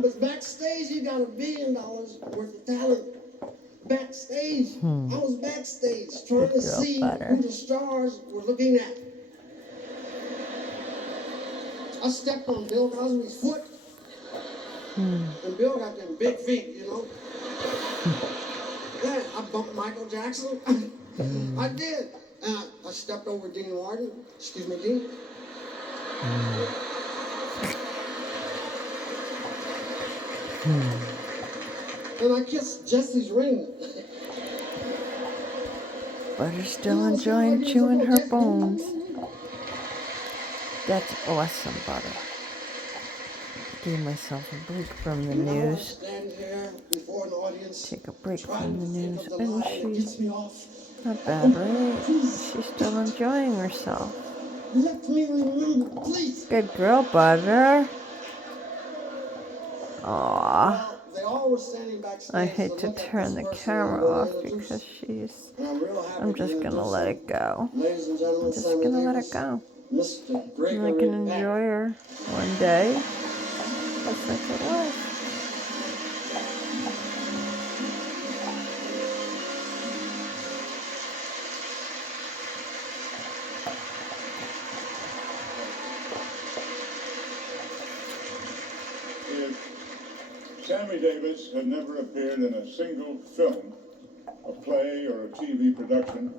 but backstage, you got $1 billion worth of talent. Backstage, I was backstage trying to see who the stars were looking at. I stepped on Bill Cosby's foot, and Bill got them big feet, you know. Yeah, I bumped Michael Jackson. I did. And I stepped over Dean Martin. Excuse me, Dean. And I kissed Jesse's ring. Butter's still enjoying chewing her bones. That's awesome, Butter. Gave myself a break from the news. Take a break from the news. And she's not bad, right? She's still enjoying herself. Good girl, Butter. Aww. I hate to turn the camera off because I'm just gonna let it go. I'm just gonna let it go. And I can enjoy her one day. Just like it was. If Sammy Davis had never appeared in a single film, a play, or a TV production,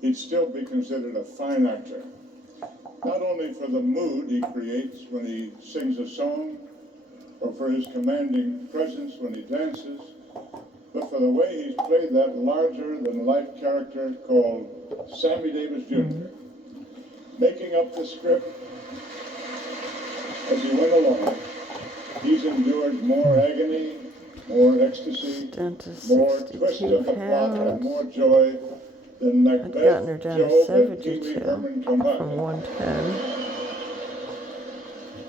he'd still be considered a fine actor. Not only for the mood he creates when he sings a song, or for his commanding presence when he dances, but for the way he's played that larger-than-life character called Sammy Davis Jr., making up the script as he went along. He's endured more agony, more ecstasy, more twists of the plot, and more joy than Macbeth, I'd gotten her down to Job, 72 and from combined. 110.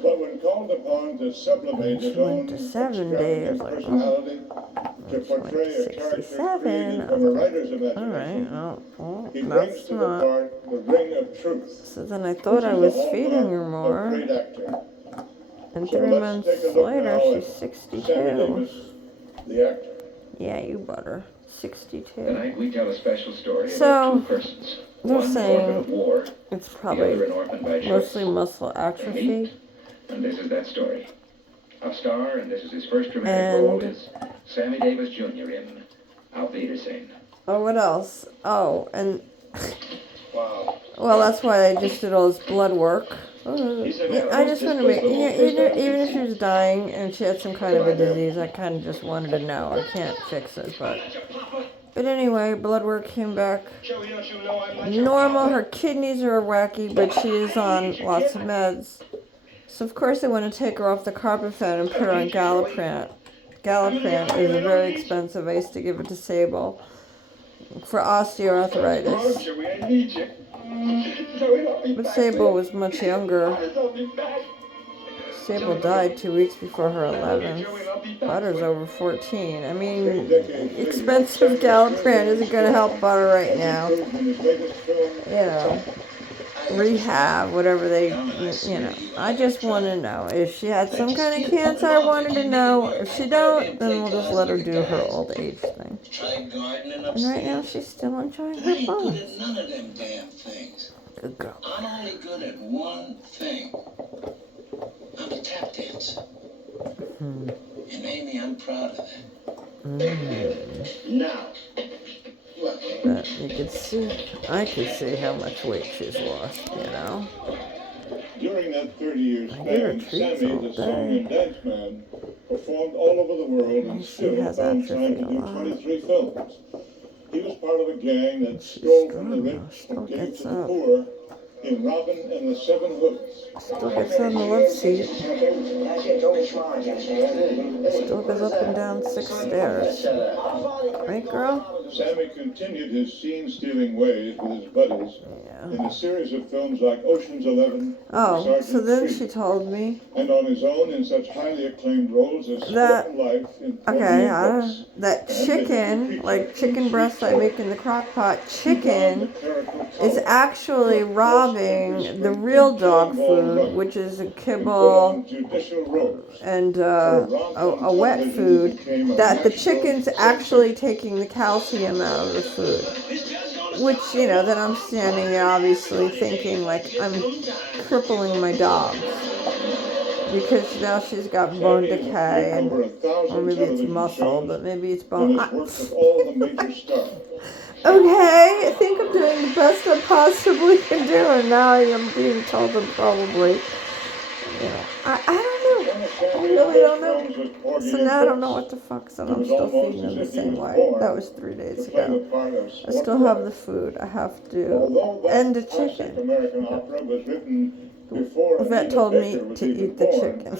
But when called upon to sublimate his own extravagant personality, to portray a character created from a writer's imagination, he brings to the part the ring of truth. So then I thought I was feeding her more. And 3 months later, she's 62. Davis, the actor. Yeah, you Butter. 62. Tonight we tell a special story So, about two persons. they're One saying orphan of war, it's the probably other an orphan by choice. mostly muscle They atrophy. meet, and this is that story. A star, and this is his first dramatic role, is Sammy Davis Jr. in Auf Wiedersehen. Oh, what else? Oh, and Wow. well, that's why I just did all this blood work. I just want to make, even if she was dying and she had some kind of a disease, I kind of just wanted to know. I can't fix it, but anyway, blood work came back normal. Her kidneys are wacky, but she is on lots of meds. So of course they want to take her off the carbofen and put her on Galliprant. Galliprant is very expensive. I used to give it to Sable for osteoarthritis. But Sable was much younger. Sable died 2 weeks before her 11th. Butter's over 14. I mean, expensive Galliprant isn't going to help Butter right now. You know, rehab, whatever they, you know. I just want to know. If she had some kind of cancer, I wanted to know. If she don't, then we'll just let her do her old age thing. And right now, she's still enjoying her bones. None of them damn things. Good girl. I'm only good at one thing. I'm a tap dancer. And Amy, I'm proud of that. Now, But you can see, I can see how much weight she's lost, you know. During that 30-year I give her span, treats Sammy, all the day. song and dance man, performed all over the world and She still has found time atrophy to a do lot. 23 films. He was part of a gang that stole from the strong, rich still and gave gets to the up. poor in Robin and the Seven Hoods. Still gets on the love seat. Still goes up and down 6 stairs. Right, girl? Sammy continued his scene-stealing ways with his buddies in a series of films like Ocean's 11, Oh, Sergeant so then Creed, she told me and on his own in such highly acclaimed roles as that, Sport and Life in okay, Books, that chicken, like chicken breast I make in the crock pot, chicken is actually raw robbing the real dog food, which is a kibble and a wet food, that the chicken's actually taking the calcium out of the food. Which, you know, then I'm standing there obviously thinking like I'm crippling my dogs. Because now she's got bone decay, and, or maybe it's muscle, but maybe it's bone. Okay, I think I'm doing the best I possibly can do, and now I am being told I'm probably, you know, I don't know. I really don't know. So now I don't know what the fuck, so I'm still feeding them the same way. That was 3 days ago. I still have the food. I have to end the chicken. The vet told me to eat the chicken.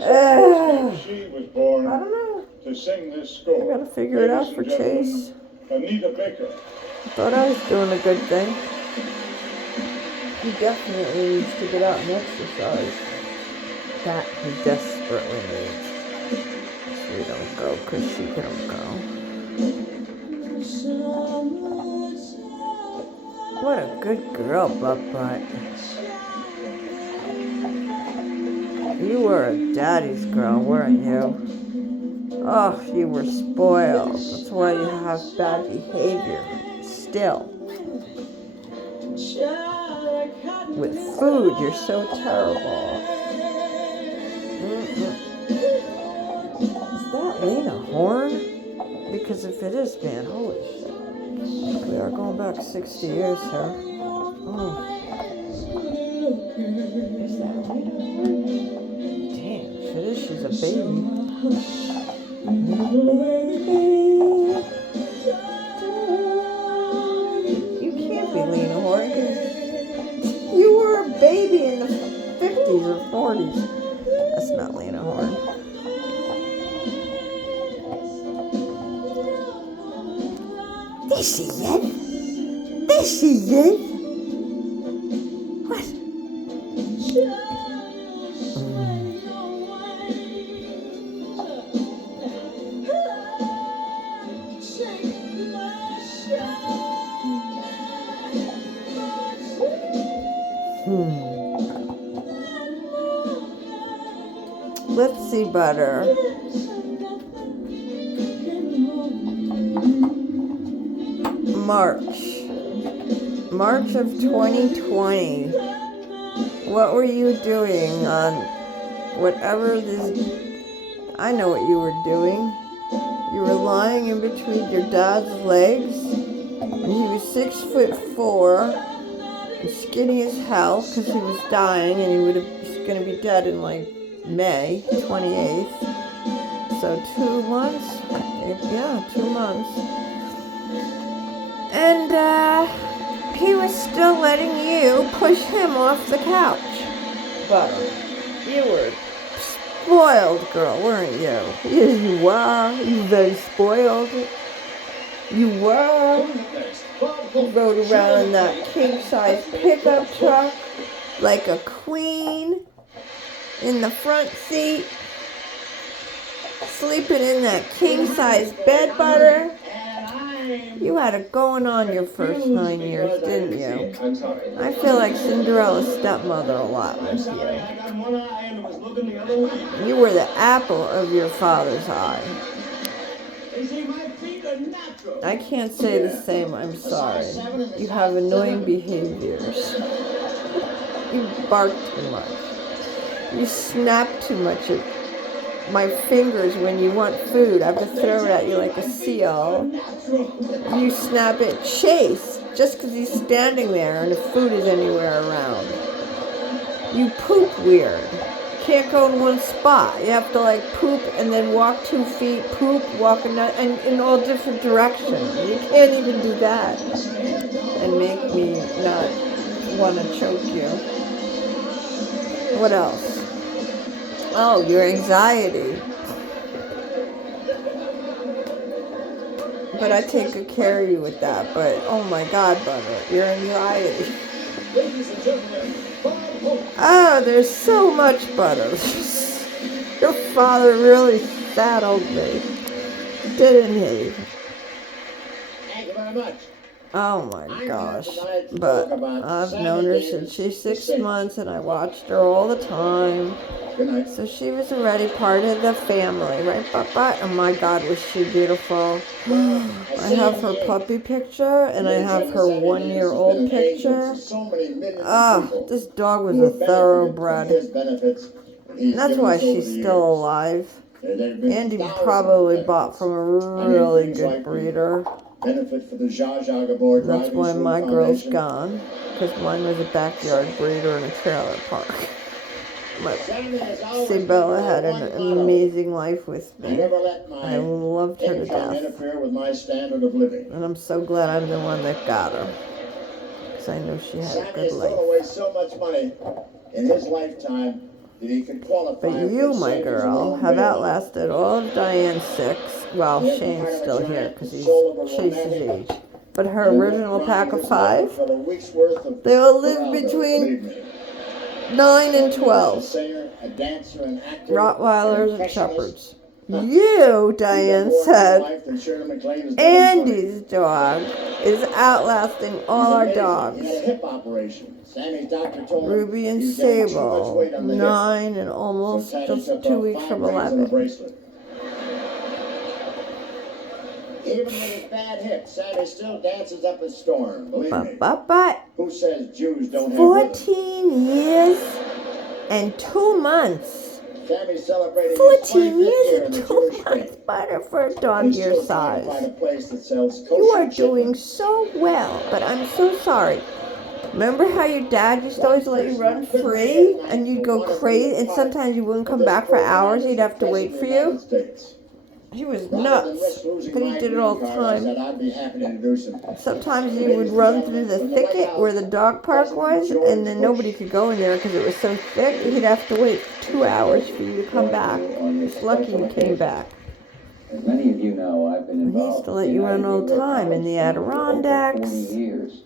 I don't know. To sing this score. I gotta figure it out for Chase. Anita Baker. I thought I was doing a good thing. He definitely needs to get out and exercise. That he desperately needs. So we don't go, because she don't go. What a good girl, Butt Butt. You were a daddy's girl, weren't you? Oh, you were spoiled. That's why you have bad behavior. Still. With food, you're so terrible. Is that Lena Horne? Because if it is, man, holy shit. We are going back 60 years, sir. Oh. Is that Lena Horne? Damn, if it is, she's a baby. You can't be Lena Horne because you were a baby in the 50s or 40s. That's not Lena Horne. There she is. There she is. What? Let's see, Butter. March of 2020. What were you doing on whatever this... I know what you were doing. You were lying in between your dad's legs, and he was 6'4", and skinny as hell because he was dying, and he was going to be dead in like May 28th. So 2 months? Yeah, 2 months. And he was still letting you push him off the couch. But you were a spoiled girl, weren't you? Yes, you were. You were very spoiled. You were. You rode around in that king-size pickup truck like a queen in the front seat, sleeping in that king-size bed, Butter. You had it going on your first 9 years, didn't you? I feel like Cinderella's stepmother a lot with you. You were the apple of your father's eye. I can't say the same, I'm sorry. You have annoying behaviors. You bark too much. You snap too much at my fingers when you want food. I have to throw it at you like a seal. You snap at Chase just because he's standing there and the food is anywhere around. You poop weird. Can't go in one spot. You have to like poop and then walk 2 feet, poop, walk and in all different directions. You can't even do that and make me not want to choke you. What else? Oh, your anxiety. But I take good care of you with that. But, oh my God, Butter, your anxiety. Oh, there's so much, Butter. Your father really saddled me. Didn't he? Thank you very much. Oh my gosh. But I've known her since she's 6 months and I watched her all the time. Good night. So she was already part of the family, right, Papa? Oh my God, was she beautiful. I have her puppy picture and I have her 1-year-old picture. Ah, this dog was a thoroughbred. And that's why she's still alive. Andy probably bought from a really good breeder. Benefit for the Zsa Zsa Gabor That's why my girl's gone, because mine was a backyard breeder in a trailer park. But Sabella had an amazing life with me. I loved her to death. Interfere with my standard of living. And I'm so glad I'm the one that got her, because I know she had a Sammy good has thrown life. away so much money in his lifetime that he could qualify. But you, my girl, have outlasted all of Diane's 6. Well, Shane's still here because he's Chase's age. But her original pack of 5, they all lived between 9 and 12. Rottweilers and Shepherds. You, Diane said, Andy's dog is outlasting all our dogs. Ruby and Sable, 9 and almost just 2 weeks from 11. Even with his bad hip, Sammy still dances up a storm, believe me. But, Who says Jews don't have rhythm? 14 years and 2 months. Sammy's celebrating 14 his 25th years year in and the 2 Jewish months, faith. Butter, for a dog He's your still trying to size. find a place that sells You are kosher doing chicken. so well, but I'm so sorry. Remember how your dad used to always let you run free and you'd go crazy and sometimes you wouldn't come back for hours, he'd have to wait for you? He was nuts, but he did it all the time. I'd be happy to introduce him. Sometimes he would run through the thicket where the dog park was and then nobody could go in there because it was so thick. He'd have to wait 2 hours for you to come back. It's lucky you came back. As many of you know, I've been He involved used to let you run all the time in the Adirondacks. years.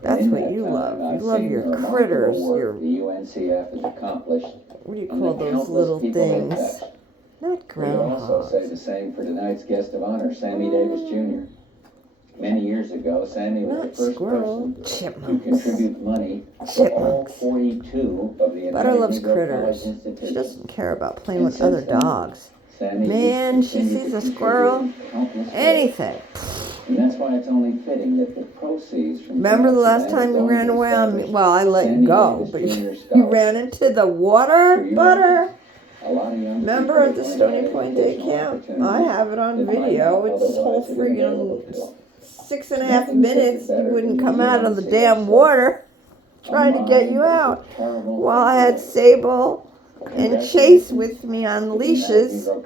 That's In what that you time, love. I've You love seen your the remarkable critters, work your, the UNCF has accomplished. what do you and call the those countless little people they things? touch. Not We would also say groundhogs. the same for tonight's guest of honor, Sammy Davis Jr. Many years ago, Sammy was Not the first squirrel, person to chipmunks. contribute money for all Chipmunks. 42 of the Butter United loves Negro College critters. She institutions. doesn't care about playing And with other since then, dogs. Sammy Man, has she continued sees to a squirrel, contribute countless ways. anything. And that's why it's only fitting that the proceeds from Remember the tonight's last event time you go ran to away on me? establish Well, I let you Sammy go, Davis but Jr. you Scholarship. ran into the water, For your Butter. reference, a lot of young Remember people at the are going to Stony have Point Day educational Camp? opportunities I have it on that might video. not It's whole otherwise have been available to them. 6.5 Nothing minutes. better You wouldn't than come the out of the UNCF damn water trying to get you out. While I had Sable and Chase with me on leashes, 16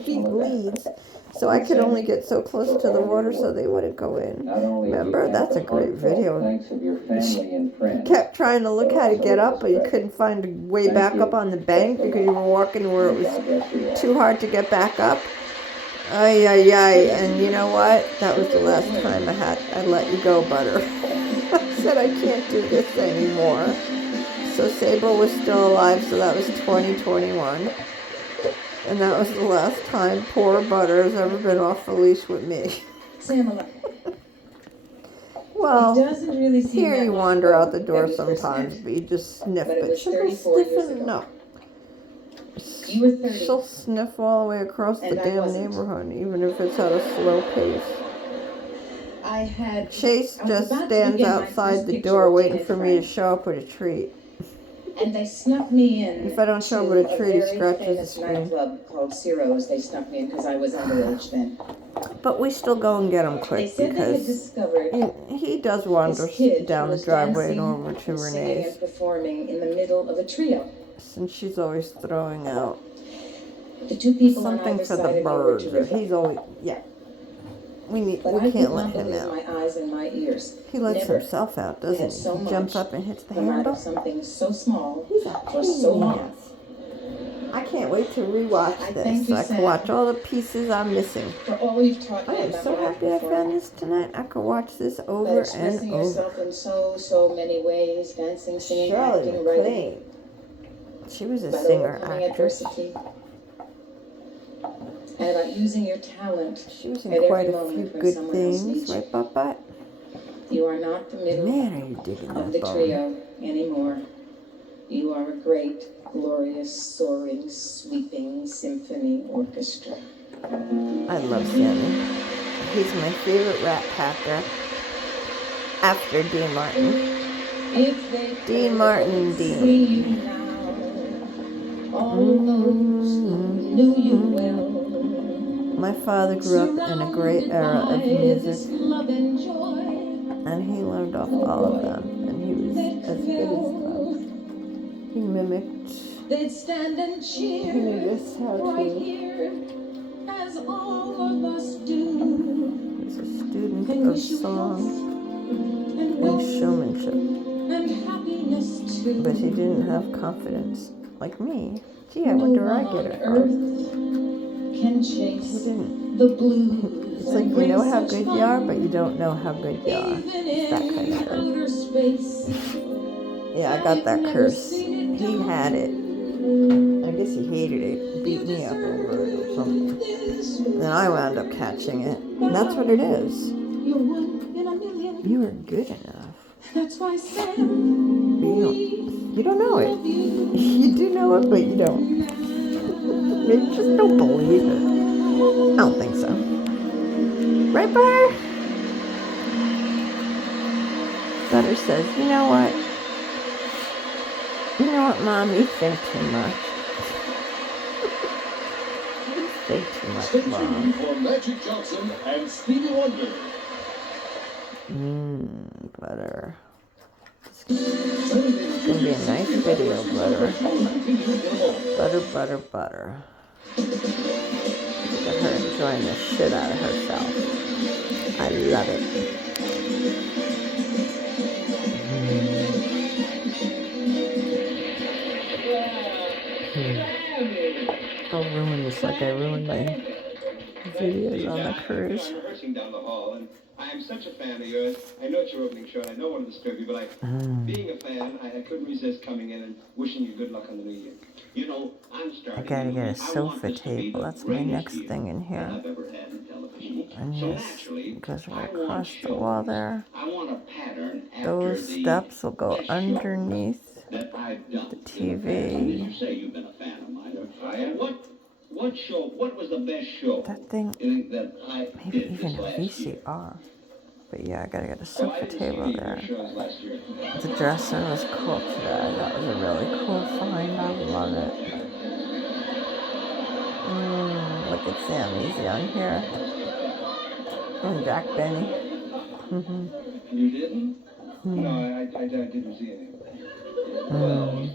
feet leads, so I could only get so close to the water so they wouldn't go in. Remember? That's a great video. You kept trying to look how to get up, but you couldn't find a way back up on the bank because you were walking where it was too hard to get back up. Ay, ay, ay. And you know what? That was the last time I let you go, Butter. I said I can't do this anymore. So Sable was still alive, so that was 2021. And that was the last time poor Butter has ever been off the leash with me. Sam, Well, it doesn't really seem here that you long wander ago out the door that we first sometimes, met. but you just sniff. But it was she'll 34 years sniff ago. no. You were 30. She'll sniff all the way across the And I damn wasn't. neighborhood, even if it's at a slow pace. I had. Chase I was just about to stands begin my outside first the picture door with waiting Tina for me to Frank, show up with a treat. And they snuck me in. If I don't show up to with a treat, he very scratches the famous screen. nightclub called Ciro's. They snuck me in because I was underage then. But we still go and get him They quick said they had because discovered he does wander this kid down who the was driveway and dancing over to and singing Renee's. and performing in the middle of a trio. Since she's always throwing out The two people on something either for side the of me were birds. terrific. He's always, yeah. We But I can't could let not him believe out. my eyes and my ears. He lets Never himself out, had doesn't so he? He jumps much up and hits the come out handle. of something so small He's a for so pain in the long. ass. I can't wait to rewatch I this thank so you, I can Sam, watch all the pieces I'm missing. for all you've taught I me am about so life happy I before. found this tonight. I could watch this About over and expressing over. yourself in so many ways, dancing, singing, Shirley acting, writing, MacLaine. She was a about singer, overcoming actress. adversity. and about using your talent She was in at quite every a few moment when good someone else things, needs you. right, Butt? You are not the middle Man, are you digging of that the bone? trio anymore. You are a great, glorious, soaring, sweeping symphony orchestra. I love Sammy. He's my favorite Rat Packer after Dean Martin. If they Dean Martin, see Dean. you now, all those who knew you well, My father grew up in a great era of music, love and joy, and he learned off all of them, and he was as good as them. He mimicked. they'd stand and cheer He knew just how right to. here, as all of us do. He was a student And of wish you song health and and wealth showmanship, and happiness too. but he didn't have confidence like me. Gee, I No wonder where I one get on it earth from. can He chase didn't. the blues. It's like you know how good you are, but you don't know how good you are. It's that kind of thing. Outer space. Yeah, I got that curse. He had it. I guess he hated it. Beat me up over it or something. And then I wound up catching it. And that's what it is. You're one in a million. You are good enough. That's why Sam, You don't know it. You do know it, but you don't. Maybe you just don't believe it. I don't think so. Right, Butter? Butter says, you know what? You know what, Mom? You think too much. You think too much, Stay Mom. tuned for Magic Johnson and Stevie Wonder. Butter. It's gonna be a nice video, Butter. Butter, butter, butter. Look at her enjoying the shit out of herself. I love it. I'll ruin this like I ruined my videos on the cruise. I'm rehearsing down the hall, and I am such a fan of yours. I know it's your opening show, and I don't want to disturb you, but being a fan, I couldn't resist coming in and wishing you good luck on the new year. You know, I'm starting. I gotta get a sofa table. That's my next thing in here. I've ever had in television. And So this naturally, goes I right want across the shows. wall there. I want a pattern after Those the steps will go best show underneath that I've done the in past. TV. You say you've been a fan of mine. I am. What show? What was the best show? That thing, That I maybe did even this a last year? VCR. But yeah, I gotta get a Oh, I sofa didn't see table any of your there. shows last year. The dresser was cool today. That was a really cool find. I love it. Look at Sammy's young here. And Jack Benny. You didn't? No, I didn't see any. Well,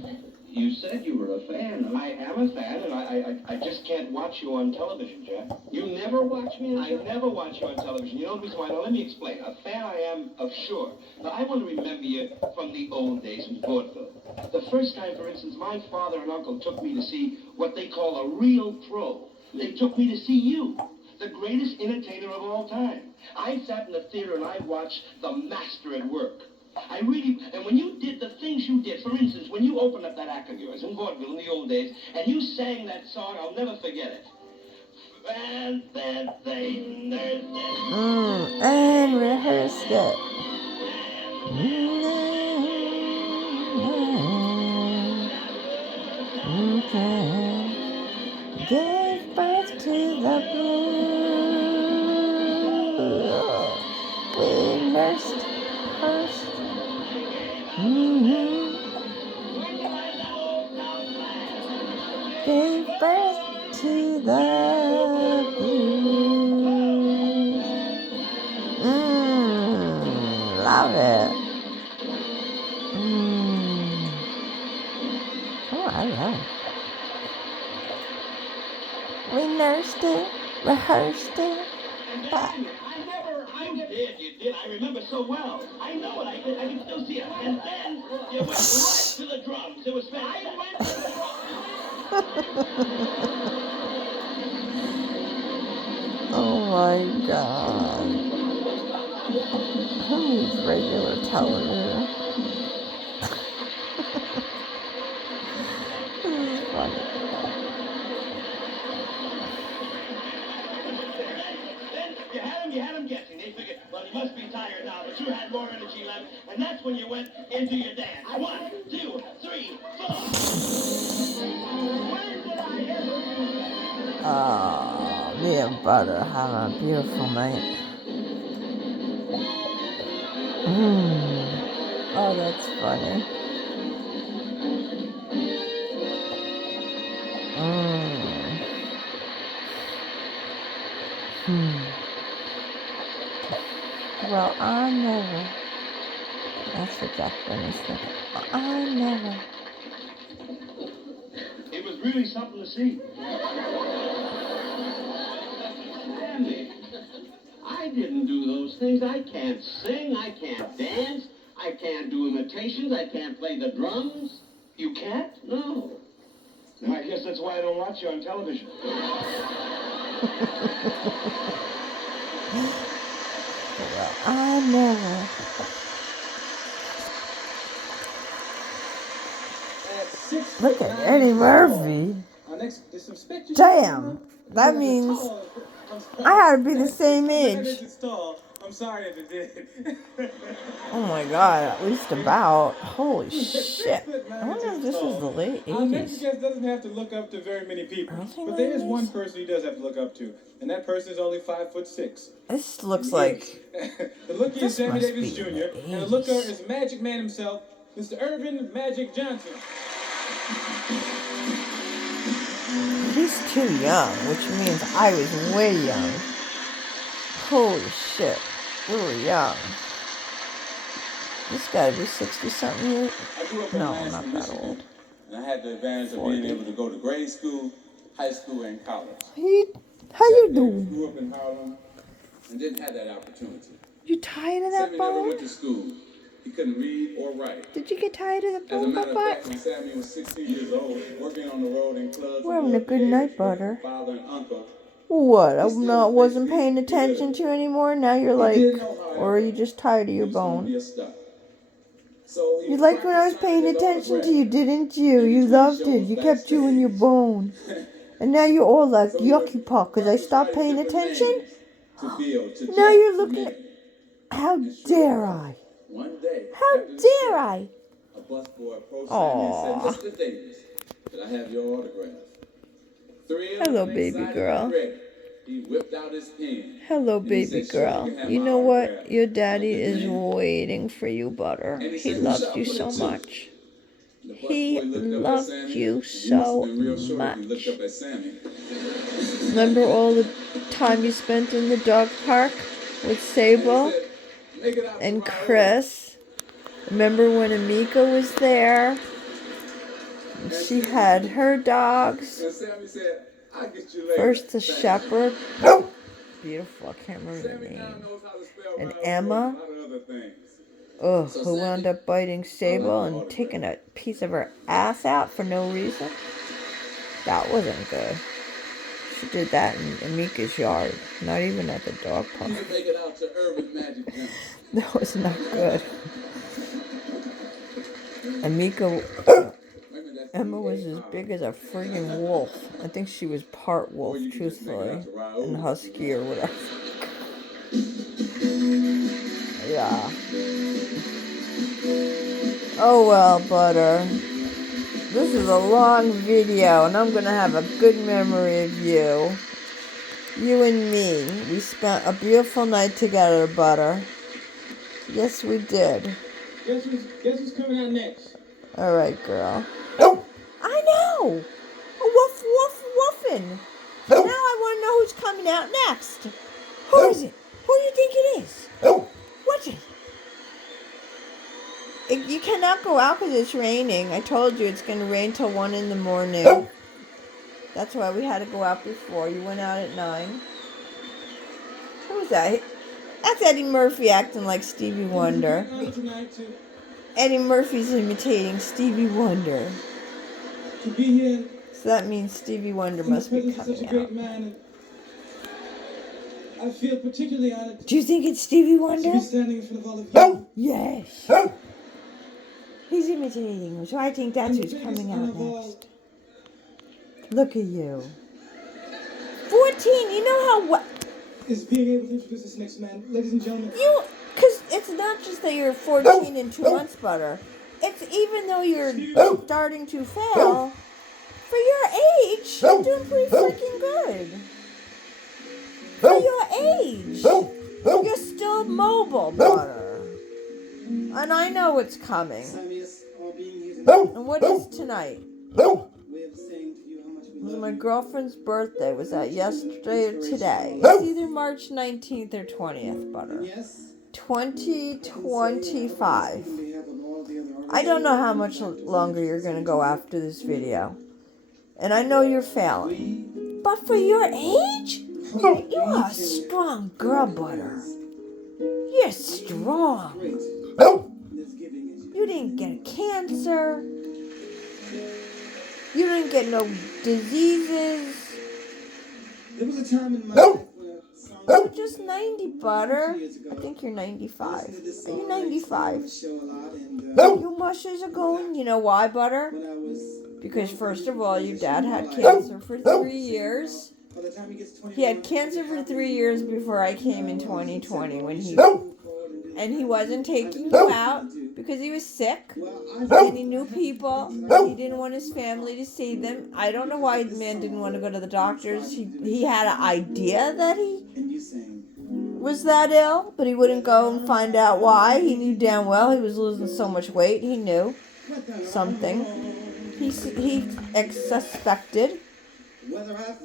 you said you were a fan. I am a fan, and I just can't watch you on television, Jack. You never watch me on television? I never watch you on television. You know the reason why? Now, let me explain. A fan I am of sure. Now, I want to remember you from the old days in vaudeville. The first time, for instance, my father and uncle took me to see what they call a real pro. They took me to see you, the greatest entertainer of all time. I sat in the theater and I watched the master at work. And when you did the things you did, for instance, when you opened up that act of yours in vaudeville in the old days, and you sang that song, I'll never forget it. And then they nursed it. And rehearsed it. Gave birth to the blues. We nursed first. Gave birth to the blues. Love it. Oh, I love it. We nursed it, rehearsed it, but You did. I remember so well. I know it. I can still see it. And then you went right to the drums. It was fantastic. I went to the drums. oh my God. Who needs regular television? This is funny. time, and that's when you went into your dance. 1, 2, 3, 4. When did I ever? Oh, me and Butter having a beautiful night. Oh, that's funny. Well, I never. That's what Jack Benny's thinking. I never. It was really something to see. Andy, I didn't do those things. I can't sing. I can't dance. I can't do imitations. I can't play the drums. You can't? No. I guess that's why I don't watch you on television. Well, I never. Look at Eddie Murphy. Damn. That means I had to be the same age. I'm sorry if it did. Oh my god, at least about. Holy shit. I wonder if this is the late 80s. Next guest doesn't have to look up to very many people. But there is one person he does have to look up to. And that person is only 5'6". This looks like... The lookie is Sammy Davis be Jr. And the looker is Magic Man himself, Mr. Irvin Magic Johnson. He's too young, which means I was way young. Holy shit. We were young. This gotta be 60-something years. No, not that old. And I had the advantage of being able to go to grade school, high school, and college. How you doing? Grew up in Harlem and didn't have that opportunity. You tired of that Sammy bone? never went to school. He couldn't read or write. Did you get tired of the As a bone, matter of Papa? fact, when Sammy was 16 years old, working on the road in clubs, We're having a good night, Butter. father and uncle. What? I wasn't paying attention to anymore? Now you're like, or are you just tired of your bone? You liked when I was paying attention to you, didn't you? You loved it. You kept chewing your bone. And now you're all like yucky paw because I stopped paying attention? Now you're looking at... How dare I? How dare I? Aww. Hello, baby girl. Hello, baby girl. You know what? Your daddy is waiting for you, Butter. He loves you so much. He loved you so much. Remember all the time you spent in the dog park with Sable and Chris? Remember when Amika was there? She had her dogs. First the shepherd. Beautiful, I can't remember the name. And Emma. Ugh, who wound up biting Sable and taking a piece of her ass out for no reason. That wasn't good. She did that in Amika's yard, not even at the dog park. That was not good. Emma was as big as a friggin' wolf. I think she was part wolf, truthfully, and husky or whatever. Yeah. Oh well, Butter. This is a long video, and I'm gonna have a good memory of you. You and me. We spent a beautiful night together, Butter. Yes, we did. Guess who's coming out next? All right, girl. I know. Woof, woof, woofing. Now I want to know who's coming out next. Who is it? Who do you think it is? Watch it. You cannot go out because it's raining. I told you it's going to rain till 1 in the morning. That's why we had to go out before. You went out at 9. Who was that? That's Eddie Murphy acting like Stevie Wonder. Eddie Murphy's imitating Stevie Wonder. To be here. So that means Stevie Wonder must be coming out. I feel particularly honored. Do you think it's Stevie Wonder? To be standing in front of all of you. Yes. He's imitating him, so I think that's who's coming out next. Look at you. 14, you know how what? Is being able to introduce this next man, ladies and gentlemen. Because it's not just that you're 14 and 2 months, Butter. It's even though you're starting to fail, for your age, you're doing pretty freaking good. For your age, you're still mobile, Butter. And I know it's coming. And what is tonight? It was my girlfriend's birthday. Was that yesterday or today? It's either March 19th or 20th, Butter. 2025. I don't know how much longer you're going to go after this video. And I know you're failing. But for your age, you're a strong girl, Butter. You're strong. You didn't get cancer. You didn't get no diseases. There was a time in my life when You're just 90, Butter. I think you're 95. Are you 95? Your muscles are going. You know why, Butter? Because first of all, your dad had cancer for 3 years. He had cancer for 3 years before I came in 2020 and he wasn't taking you out because he was sick and he knew people. He didn't want his family to see them. I don't know why the man didn't want to go to the doctors. He had an idea that he was that ill, but he wouldn't go and find out why. He knew damn well he was losing so much weight. He knew something. He suspected.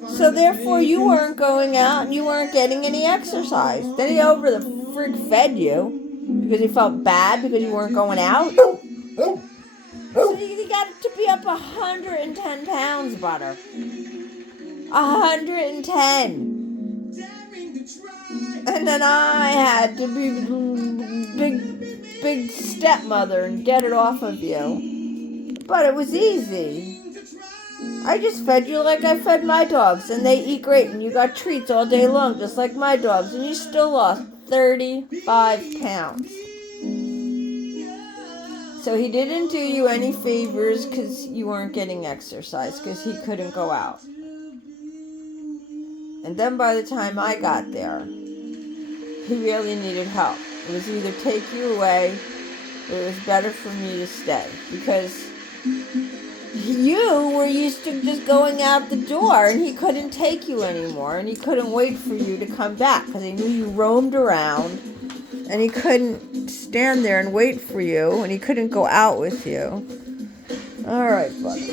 So therefore you weren't going out and you weren't getting any exercise. Then he over the frig fed you because he felt bad because you weren't going out. So you got to be up 110 pounds, Butter. 110. And then I had to be big stepmother and get it off of you. But it was easy. I just fed you like I fed my dogs, and they eat great, and you got treats all day long, just like my dogs, and you still lost 35 pounds. So he didn't do you any favors because you weren't getting exercise, because he couldn't go out. And then by the time I got there, he really needed help. It was either take you away, or it was better for me to stay, because you were used to just going out the door and he couldn't take you anymore and he couldn't wait for you to come back because he knew you roamed around and he couldn't stand there and wait for you and he couldn't go out with you. Alright, buddy.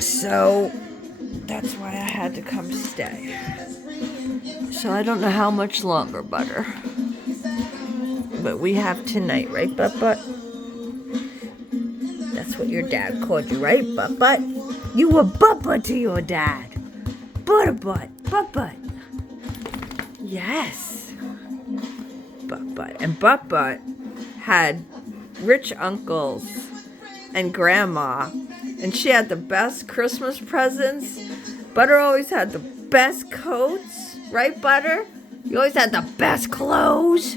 So that's why I had to come stay. So I don't know how much longer, Butter. But we have tonight, right, Butt? That's what your dad called you, right, Butt? You were Butt to your dad. Butt. Yes. Butt. And Butt had rich uncles and grandma. And she had the best Christmas presents. Butter always had the best coats. Right, Butter? You always had the best clothes.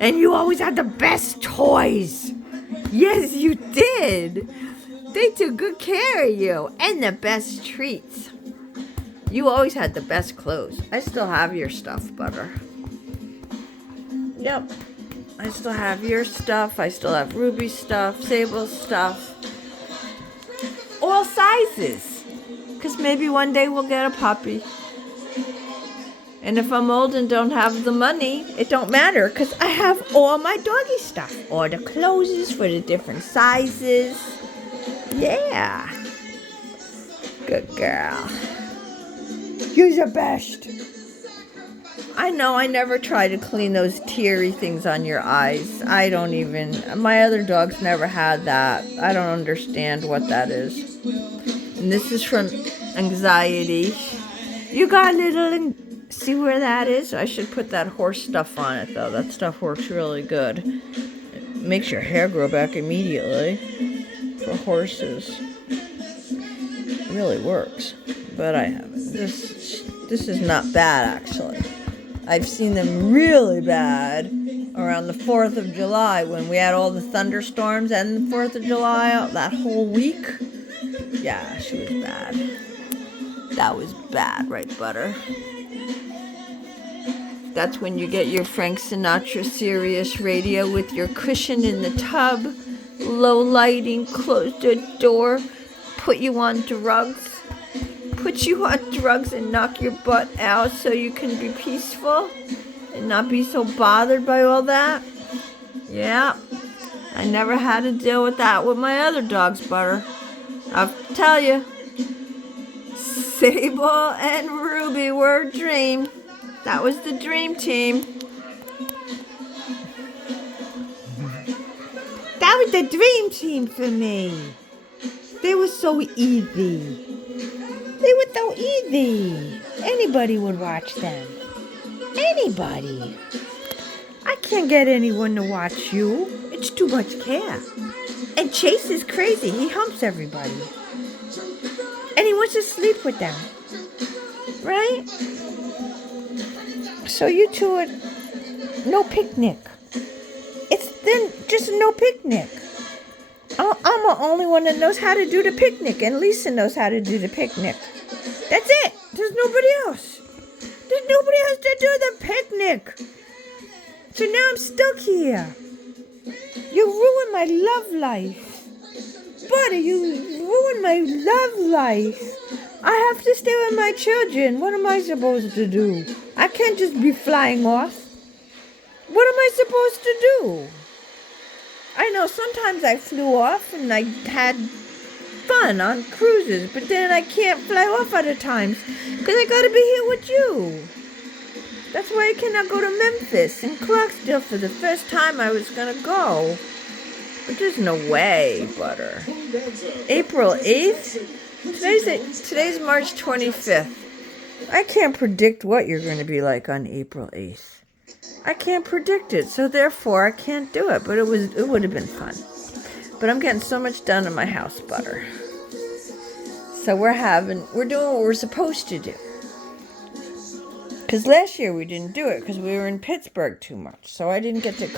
And you always had the best toys. Yes, you did. They took good care of you. And the best treats. You always had the best clothes. I still have your stuff, Butter. Yep. I still have your stuff. I still have Ruby's stuff. Sable's stuff. All sizes. Because maybe one day we'll get a puppy. And if I'm old and don't have the money, it don't matter because I have all my doggy stuff. All the clothes for the different sizes. Yeah. Good girl. You're the best. I know I never try to clean those teary things on your eyes. I don't even. My other dogs never had that. I don't understand what that is. And this is from anxiety. You got a little... See where that is? I should put that horse stuff on it, though. That stuff works really good. It makes your hair grow back immediately for horses. It really works. But I haven't. This is not bad, actually. I've seen them really bad around the 4th of July when we had all the thunderstorms and the 4th of July, that whole week. Yeah, she was bad. That was bad, right, Butter? That's when you get your Frank Sinatra Sirius radio with your cushion in the tub, low lighting, close the door, put you on drugs and knock your butt out so you can be peaceful and not be so bothered by all that. Yeah, I never had to deal with that with my other dogs, Butter. I'll tell you, Sable and Ruby were a dream. That was the dream team. That was the dream team for me. They were so easy. They were so easy. Anybody would watch them. Anybody. I can't get anyone to watch you. It's too much care. And Chase is crazy. He humps everybody. And he wants to sleep with them. Right? So you two are no picnic. It's then just no picnic. I'm the only one that knows how to do the picnic, and Lisa knows how to do the picnic. That's it. There's nobody else. There's nobody else to do the picnic. So now I'm stuck here. You ruined my love life. Buddy, you ruined my love life. I have to stay with my children. What am I supposed to do? I can't just be flying off. What am I supposed to do? I know sometimes I flew off and I had fun on cruises, but then I can't fly off other times because I gotta be here with you. That's why I cannot go to Memphis and Clarksdale for the first time I was gonna go. But there's no way, Butter. April 8th? Today's March 25th. I can't predict what you're going to be like on April 8th. I can't predict it, so therefore I can't do it. But it would have been fun. But I'm getting so much done in my house, Butter. So we're doing what we're supposed to do. Because last year we didn't do it because we were in Pittsburgh too much. So I didn't get to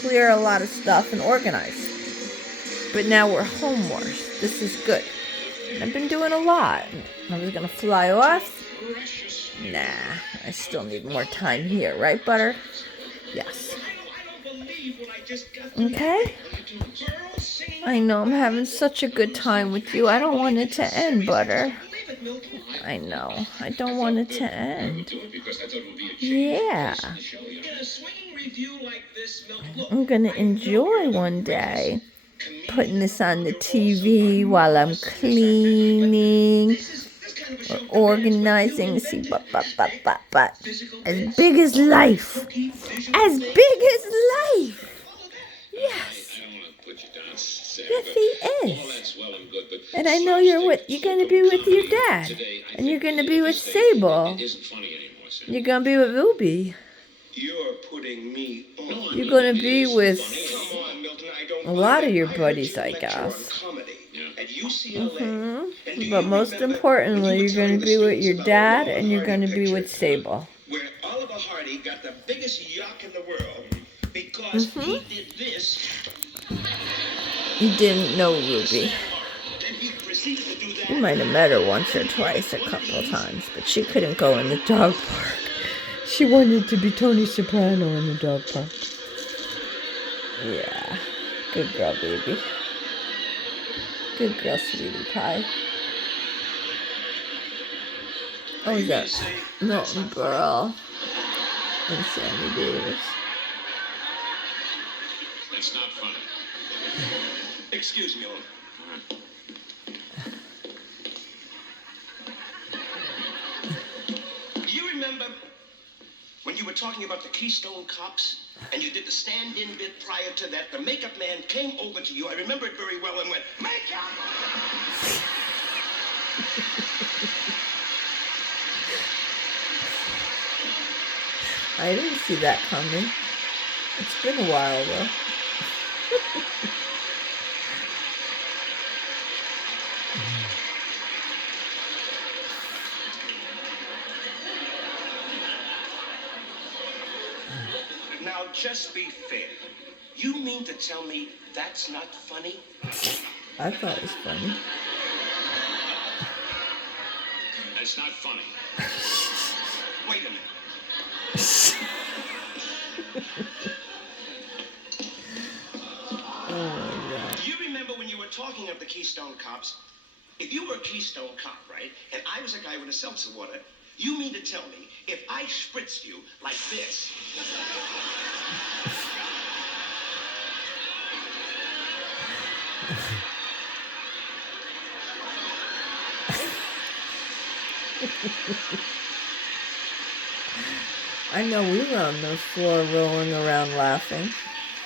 clear a lot of stuff and organize. But now we're home more. This is good. I've been doing a lot. I was going to fly off. Nah, I still need more time here. Right, Butter? Yes. Okay? I know I'm having such a good time with you. I don't want it to end, Butter. I know. I don't want it to end. Yeah. I'm going to enjoy one day putting this on the TV while I'm cleaning or organizing. See, but. As big as life. As big as life. Yes. Yes, he is. And I know you're going to be with your dad. And you're going to be with Sable. You're going to be with Ruby. You're going to be with a lot of your buddies, I guess. But most importantly, you're going to be with your dad and you're going to be with Sable. Where Oliver Hardy got the biggest yuck in the world because he did this. You didn't know Ruby. You might have met her once or twice, a couple of times, but she couldn't go in the dog park. She wanted to be Tony Soprano in the dog park. Yeah. Good girl, baby. Good girl, sweetie pie. Oh, that's Milton Berle and Sammy Davis. That's not funny. Excuse me, You remember when you were talking about the Keystone Cops and you did the stand-in bit prior to that? The makeup man came over to you. I remember it very well and went, "Makeup!" I didn't see that coming. It's been a while, though. Now, just be fair. You mean to tell me that's not funny? I thought it was funny. That's not funny. Wait a minute. You remember when you were talking of the Keystone Cops? If you were a Keystone Cop, right, and I was a guy with a seltzer water, you mean to tell me if I spritzed you like this? I know we were on the floor rolling around laughing.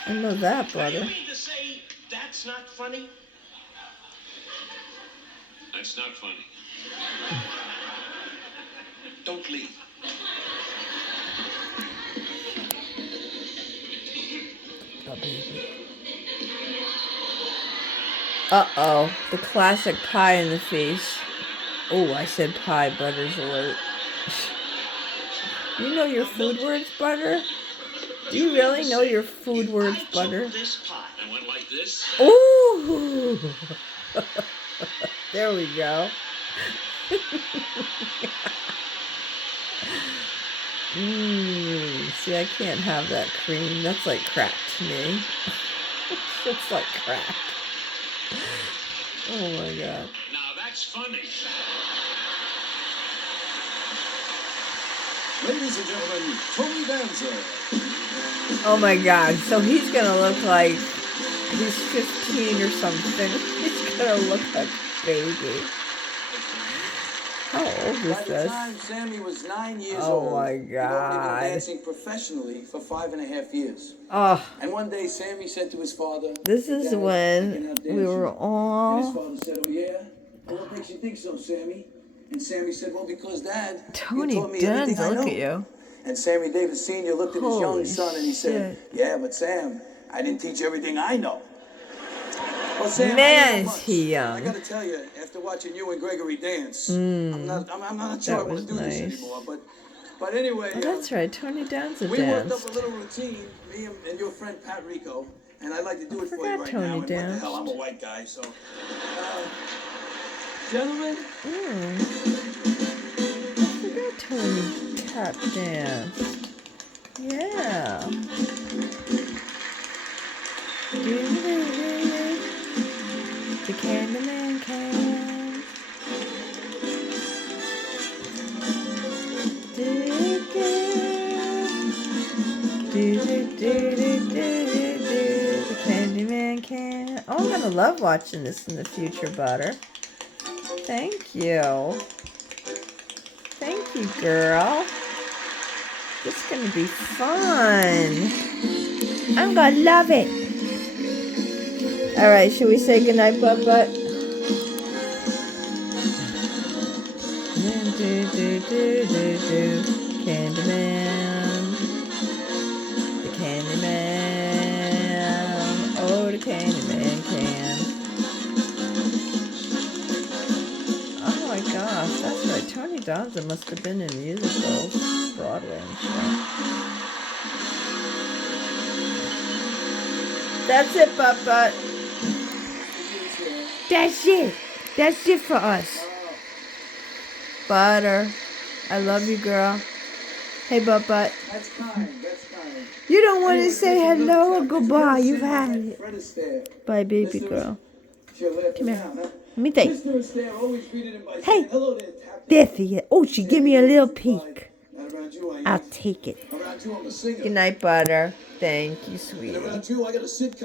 I know that, brother. You mean to say that's not funny? That's not funny. Don't leave. Oh, baby. Uh-oh. The classic pie in the face. Oh, I said pie. Butter's alert. You know your food words, Butter? Do you really know your food words, Butter? This pie. I went like this. Ooh! There we go. See, I can't have that cream. That's like crack to me. It's like crack. Oh my god. Now that's funny. Ladies and gentlemen, Tony Danza. Oh my god. So he's gonna look like he's 15 or something. He's gonna look like a baby. How old is By the this? time Sammy was 9 years Oh old, my he'd already god. been dancing professionally for 5.5 years. Oh. And one day Sammy said to his father, This is "Dad, when I can have we dancing." were And his all father said, "Oh yeah? Well, what makes you think so, Sammy?" And Sammy said, "Well, because Dad, Tony you taught me everything Danza, I know." look at you. And Sammy Davis Sr. looked at his Holy young son and he said, "Yeah, but Sam, I didn't teach you everything I know." Well, Sam, Man, is he I young. gotta tell you, after watching you and Gregory dance, Mm, I'm not sure I that want was to do this nice. anymore. But anyway, Oh, that's right. Tony Danza we worked danced. up a little routine, me and your friend Pat Rico, and I'd like to do it for you forgot right Tony now. And what the danced. hell, I'm a white guy, so. Gentlemen, I forgot Tony tap dance. Yeah. The Candyman can. The Candyman can. Oh, I'm gonna love watching this in the future, Butter. Thank you. Thank you, girl. This is gonna be fun. I'm gonna love it. Alright, should we say goodnight, Butt Butt? Candyman. The Candyman. Oh, the Candyman can. Oh my gosh, that's right. Tony Danza must have been in musicals, Broadway and stuff. That's it, Butt Butt. That's it. That's it for us. Butter. I love you, girl. Hey, Butt Butt. that's kind. That's kind. You don't want to Anyway, say listen, hello or look, goodbye. You've Fred had it. Astaire. Bye, baby Listeners, girl. she'll laugh Come you here. down, huh? Let me take. Mr. Astaire always greeted him by Hey. saying, "Hello there, tap There for you. Oh, she give me a little peek. And around you, I I'll ain't. take it. Around you, I'm a singer. Good night, Butter. Thank you, And sweetie. around you, I got a sitcom.